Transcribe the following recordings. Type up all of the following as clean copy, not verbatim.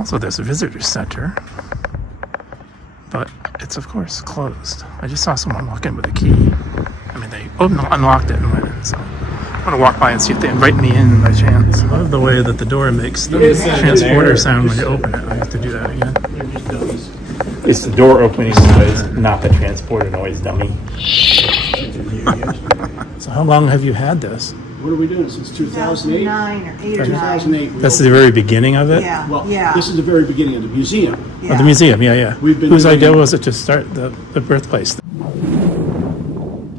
also this visitor center, but it's of course closed. I just saw someone walk in with a key. I mean, they unlocked it and went in, so I'm gonna walk by and see if they invite me in by chance. I love the way that the door makes the transporter sound when you open it. I have to do that again. It's the door opening noise, not the transporter noise, dummy. So how long have you had this? What are we doing since 2008? 2009 or 8 or 9. 2008. That's the very beginning of it? Yeah, Well, yeah. this is the very beginning of the museum. Yeah. Oh, the museum, yeah. We've been Whose doing- idea was it to start the birthplace?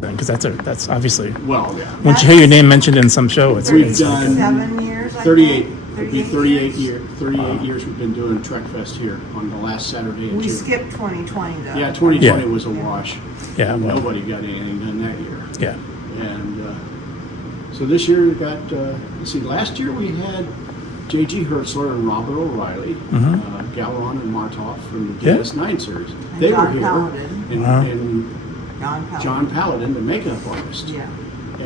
Because that's obviously, Well, yeah. once you hear your name mentioned in some show, it's We've done 7 years, I 38. think. It'll be 38 years. 38 years we've been doing Trek Fest here on the last Saturday in We June. skipped 2020 though. Yeah, 2020 Yeah. was a wash. yeah, well, Nobody got anything done that year. yeah. And so this year we got, let's see, last year we had J.G. Hertzler and Robert O'Reilly, Galeron and Martov from the Yeah. DS9 series. And They were John here. Paladin. And, Wow. and John Paladin, the makeup artist. Yeah.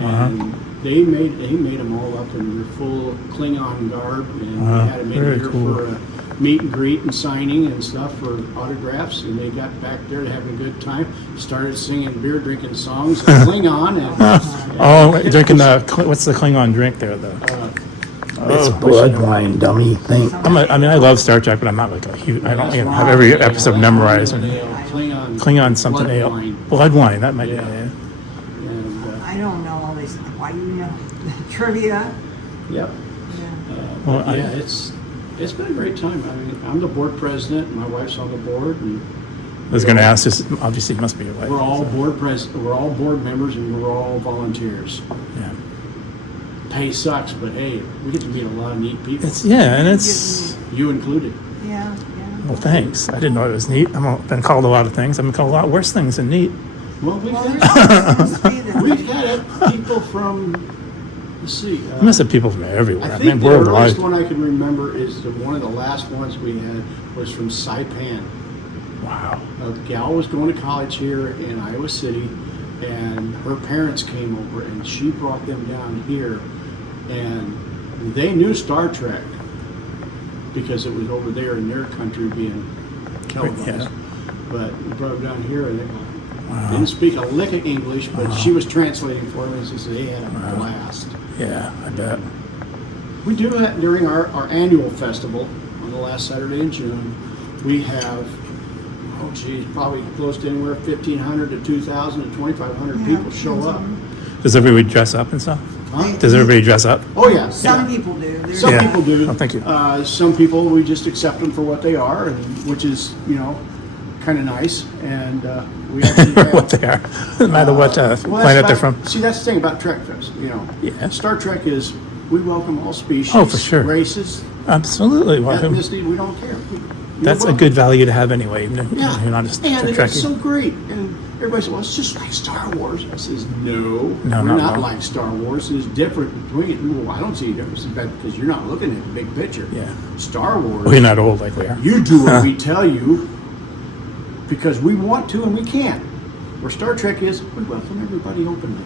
And they made them all up in their full Klingon garb, and Wow, we had them in very here cool. for a meet and greet and signing and stuff for autographs. And they got back there to having a good time. Started singing beer, drinking songs in Klingon. And, Oh, drinking what's the Klingon drink there, though? It's blood wine, dummy. Think. I mean, I love Star Trek, but I'm not like a huge, I don't have every episode memorized. And Klingon something blood ale. wine. Blood wine, that might be, Yeah. yeah. And, I don't know all these, why you know trivia. yep. Yeah. Well, Yeah, it's been a great time. I mean, I'm the board president, and my wife's on the board, and I was going to ask this, obviously it must be your wife. we're all so, we're all board members, and we're all volunteers. yeah. Pay sucks, but hey, we get to meet a lot of neat people, And it's, you included. Yeah, well, thanks. I didn't know it was neat. I've been called a lot of things. I've been called a lot worse things than neat. Well, we've Well, had, there's supposed to be the- we've had people from, let's see. I must have people from everywhere. I I think mean, the worldwide. earliest one I can remember is one of the last ones we had was from Saipan. Wow. A gal was going to college here in Iowa City, and her parents came over, and she brought them down here, and they knew Star Trek because it was over there in their country being televised. Yeah. But we brought them down here, and they didn't speak a lick of English, but she was translating for them, and she said they had a blast. Yeah, I bet. We do that during our annual festival on the last Saturday in June. We have, probably close to anywhere 1,500 to 2,000 to 2,500 people show up. Does everybody dress up and stuff? Huh? Does everybody dress up? Oh, yeah. Some people do. There's Some Yeah. people do. Oh, thank you. Some people, we just accept them for what they are, and which is, kind of nice. And we actually have, What they are. No matter what well, planet they're from. See, that's the thing about Trek Fest. Yeah. Star Trek is we welcome all species, Oh, for sure. races, Absolutely. Well, ethnicity. We don't care. that's a good value to have anyway, even if Yeah, you're not a and it's Trekkie. so great. And everybody says, well, it's just like Star Wars. I says, no, No, we're not not no. like Star Wars. There's different between it. Well, I don't see a difference in fact because you're not looking at the big picture. Yeah. Star Wars, Well, you're not old like we are. you do what we tell you because we want to and we can't. Where Star Trek is, we welcome everybody openly.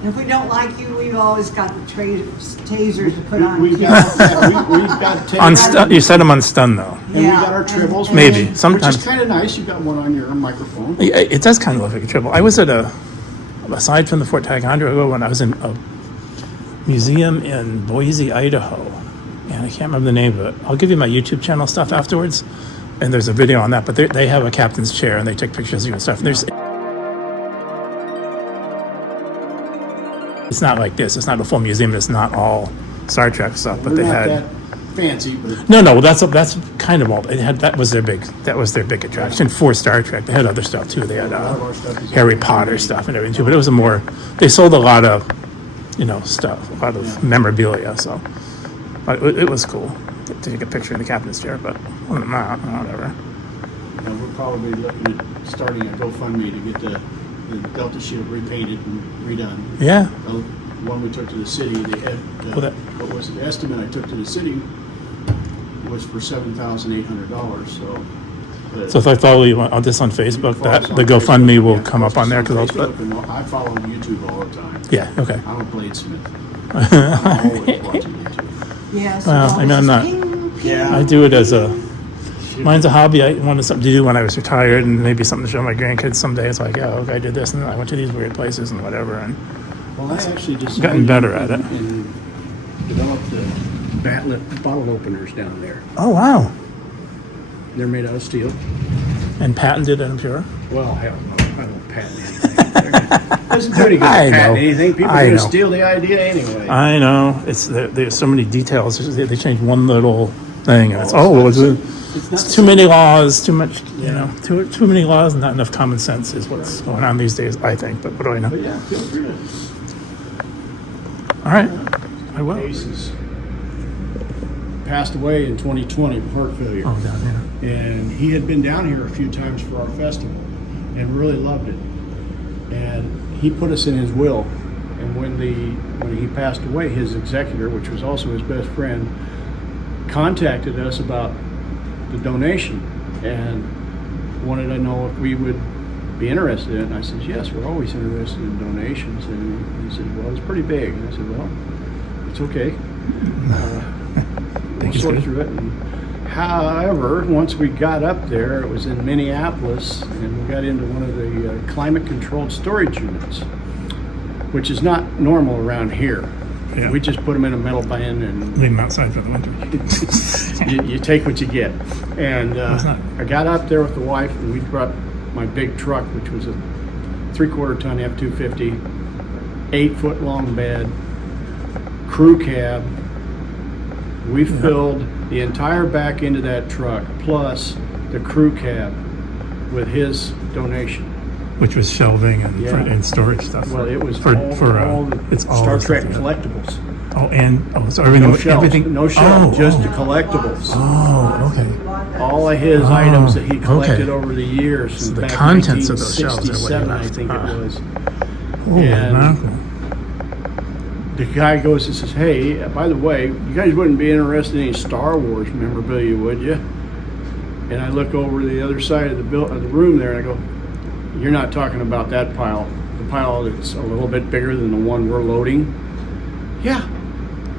And if we don't like you, we've always got the tasers to put on. We've got, we've got You set them on stun, though. and we got our tribbles. Maybe. Which Sometimes. is kind of nice. You got one on your microphone. Yeah, it does kind of look like a triple. I was at aside from the Fort Ticonderoga one, I was in a museum in Boise, Idaho. And I can't remember the name of it. I'll give you my YouTube channel stuff afterwards. And there's a video on that. But they have a captain's chair and they take pictures of you and stuff. And it's not like this. It's not a full museum. It's not all Star Trek stuff. But We're they not had. that fancy, but No. Well, that's kind of all. That was their big attraction for Star Trek. They had other stuff too. They had a lot of our stuff is Harry Potter stuff and everything too. But it was they sold a lot of, stuff, a lot of memorabilia. So, but it was cool to take a picture in the captain's chair. But other than that, whatever. we're probably looking at starting a GoFundMe to get the Delta shield repainted and redone. Yeah. The one we took to the city, what was the estimate I took to the city was for $7,800. So if I follow you on this on Facebook, the GoFundMe will come up on there because I'll put. I follow YouTube all the time. Yeah. Okay. I'm a bladesmith. I'm always watching YouTube. Yes. Well, I mean, I'm not. Yeah. I do it as a Mine's a hobby. I wanted something to do when I was retired, and maybe something to show my grandkids someday. It's like, oh, okay, I did this, and then I went to these weird places and whatever. And Well, I actually just Gotten better at it. and developed the bat-lip bottle openers down there. oh wow, They're made out of steel. and patented and pure. Well, hell no, I don't patent anything. Doesn't do any good to I patent know. anything. People I are going know. to steal the idea anyway. I know there's so many details. They change one little thing, and it's it's too many laws, too much, too many laws, and not enough common sense is what's going on these days. I think, but what do I know? But yeah, feel free to. All right, I will. Aces passed away in 2020 of heart failure. Oh, down here. And he had been down here a few times for our festival and really loved it. And he put us in his will. And when he passed away, his executor, which was also his best friend, contacted us about the donation and wanted to know if we would be interested in it. And I said, yes, we're always interested in donations. And he said, well, it's pretty big. And I said, well, it's okay. We'll sort through it. And however, once we got up there, it was in Minneapolis, and we got into one of the climate-controlled storage units, which is not normal around here. Yeah. We just put them in a metal bin and Leave them outside for the winter. you take what you get. And not- I got up there with the wife, and we brought my big truck, which was a 3/4 ton F-250, 8-foot long bed, crew cab. We filled the entire back end of that truck, plus the crew cab, with his donation. Which was shelving and, Yeah. and storage stuff. Well, it was for all the it's all Star the Trek stuff, yeah. collectibles. So everything. No shelves, everything. no shelves, Oh, just the collectibles. Oh, okay. All of his items that he collected okay. over the years. So since the back in contents of those shelves are what he 1967, I left. think it was. Oh, And- mackerel. The guy goes and says, hey, by the way, you guys wouldn't be interested in any Star Wars memorabilia, would you? And I look over the other side of the room there, and I go, you're not talking about that pile. The pile that's a little bit bigger than the one we're loading? Yeah.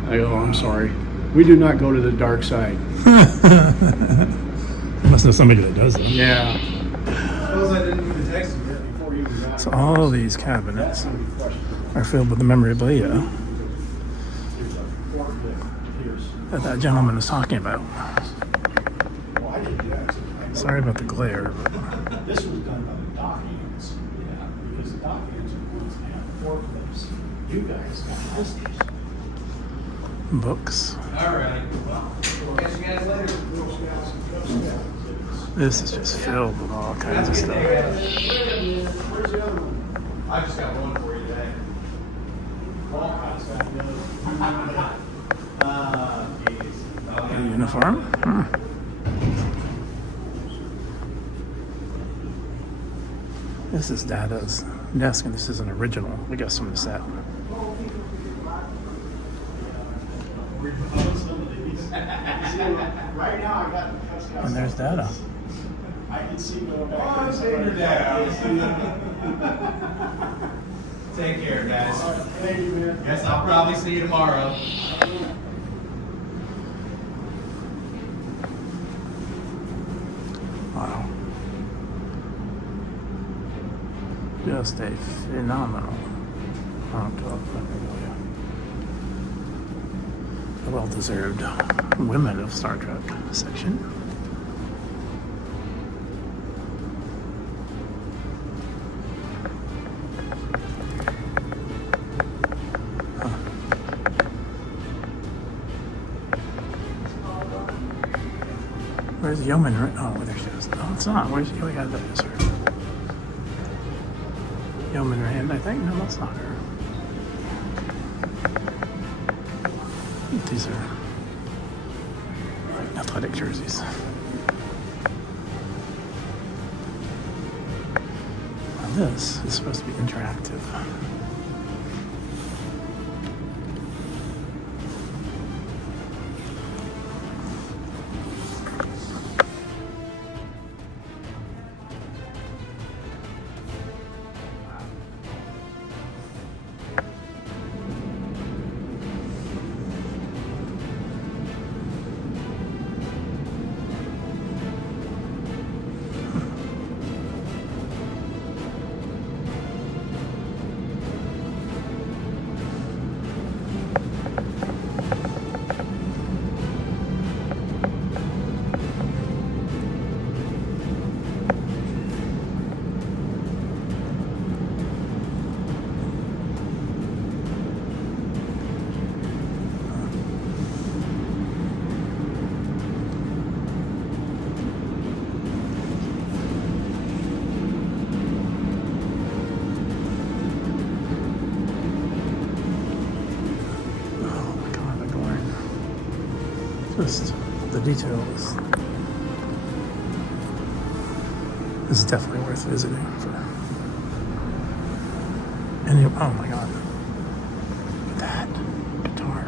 I go, I'm sorry. We do not go to the dark side. You must know somebody that does it. Yeah. So all of these cabinets are filled with the memorabilia that gentleman was talking about. Sorry about the glare. This was done by the dock hands. Yeah, because the dock hands are ones that have forklifts. You guys got business. Books. All right. Well, we'll catch you guys later. This is just filled with all kinds of stuff. Where's the other one? I just got one for you today. A uniform? Hmm. This is Dada's desk, and this is an original, I guess, from the set. Right now, I got. And there's Dada. I can see going back. Take care, guys. Thank you, man. Guess I'll probably see you tomorrow. Wow. Just a phenomenal amount of memorabilia. A well-deserved Women of Star Trek section. Where's Yeoman? Oh, there she is. No, it's not. Where's oh, yeah, that is her. Yeoman Rand, I think. No, that's not her. These are like athletic jerseys. Now this is supposed to be interactive. noticed the details. This is definitely worth visiting for any. Oh my god. Look at that guitar.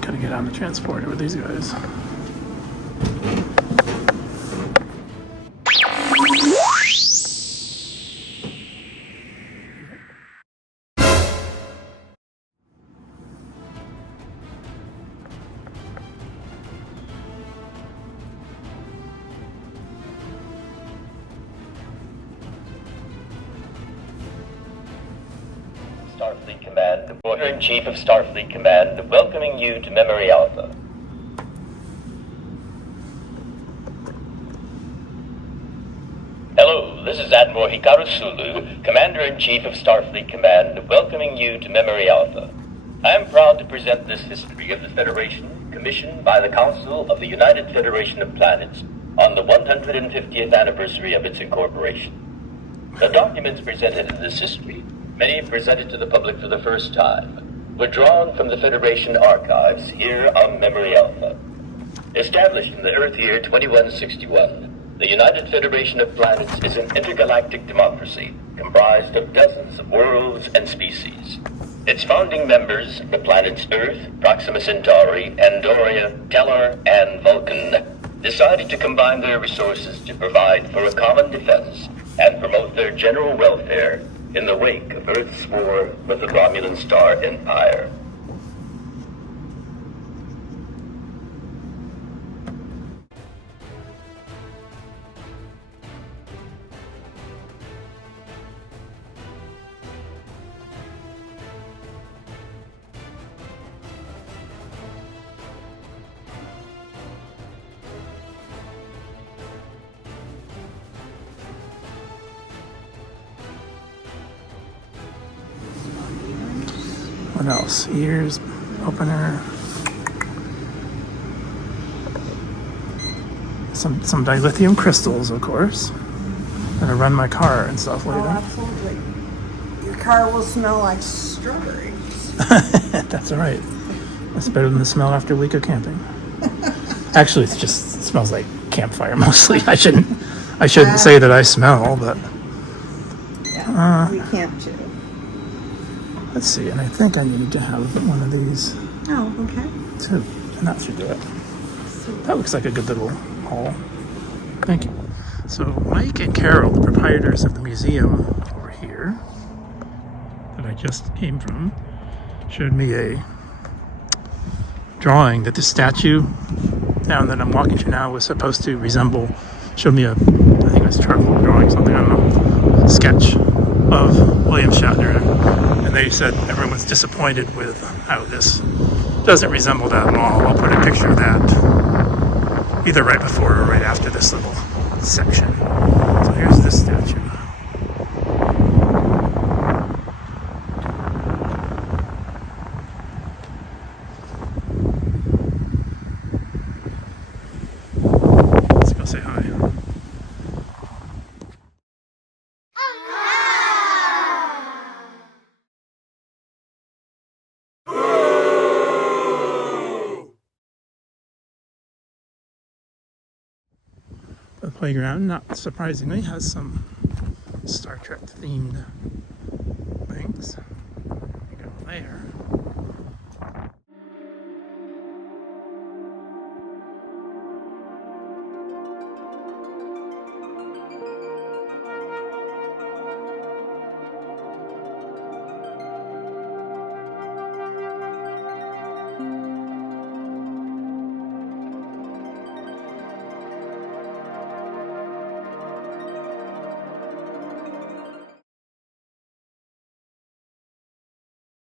Gotta get on the transporter with these guys. Starfleet Command, the Commander-in-Chief of Starfleet Command, welcoming you to Memory Alpha. Hello, this is Admiral Hikaru Sulu, Commander-in-Chief of Starfleet Command, welcoming you to Memory Alpha. I am proud to present this history of the Federation, commissioned by the Council of the United Federation of Planets on the 150th anniversary of its incorporation. The documents presented in this history, many presented to the public for the first time, were drawn from the Federation archives here on Memory Alpha. Established in the Earth year 2161, the United Federation of Planets is an intergalactic democracy comprised of dozens of worlds and species. Its founding members, the planets Earth, Proxima Centauri, Andoria, Tellar, and Vulcan, decided to combine their resources to provide for a common defense and promote their general welfare in the wake of Earth's war with the Romulan Star Empire. What else? Ears, opener. Some dilithium crystals, of course. Gonna run my car and stuff Oh, later. absolutely. Your car will smell like strawberries. That's all right. That's better than the smell after a week of camping. Actually, it smells like campfire mostly. I shouldn't say that I smell, but Yeah, we camp too. let's see. And I think I needed to have one of these Oh, okay. too. And that should do it. That looks like a good little haul. Thank you. So Mike and Carol, the proprietors of the museum over here that I just came from, showed me a drawing that the statue down that I'm walking to now was supposed to resemble. Showed me I think it was charcoal drawing, something, I don't know, sketch of William Shatner. And they said everyone's disappointed with how this doesn't resemble that at all. I'll put a picture of that either right before or right after this little section. So here's this statue. Let's go say hi. The playground, not surprisingly, has some Star Trek themed things. You go there.